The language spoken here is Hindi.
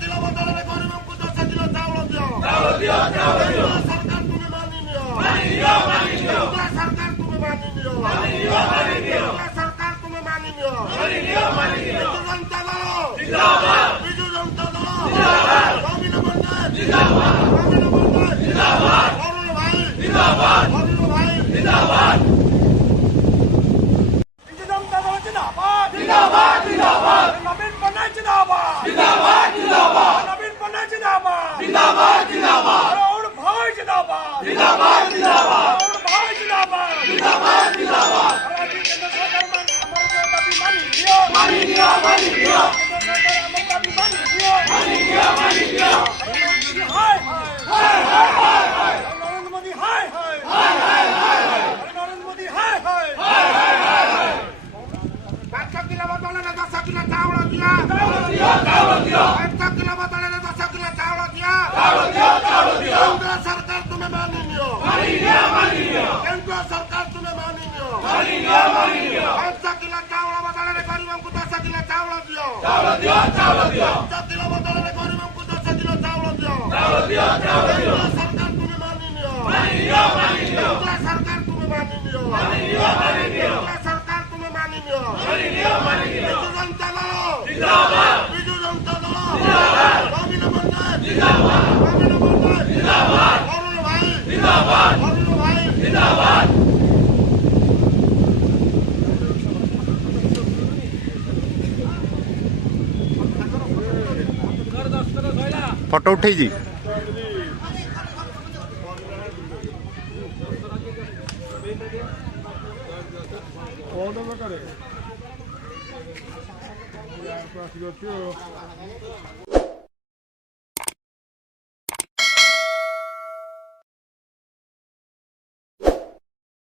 दिल बदल में गरीब को 10 किलो चावल दियो सरकार तुम्हें मानी लियो सरकार तुम्हें मानी लियो सरकार तुम्हें मानी लियो जनता दल जिंदाबाद बिजू जनता दल गोविंद बंदर जिंदाबाद अरुण भाई जिंदाबाद जिंदाबाद जिंदाबाद नवीन पन्ना जिंदाबाद नवीन पन्ना जिंदाबाद अरुण भाई जिंदाबाद अरुण भाई जिंदाबाद अरे केंद्र सरकार हमारे दाबी मानी लियो केंद्र सरकार हमारे दाबी मानी लियो हाय नरेंद्र मोदी हाय नरेंद्र मोदी हाय 5 किलो बदल में 10 किलो चावल दिया 5 किलो बदल में 10 किलो चावल दिया केंद्र सरकार तुम्हें मानी लियो केंद्र सरकार तुम्हें मानी लियो 5 किलो चावल बदल में गरीबों को 10 किलो चावल दियो 5 किलो बदल में गरीबों को 10 किलो चावल दियो केंद्र सरकार तुम्हें मानी लियो केंद्र सरकार तुम्हें मानी लियो सरकार तुम्हें मानी लियो बिजू जनता दल गोविंद बंदर अरुण भाई जिंदाबाद फोटो उठे जी Gracias.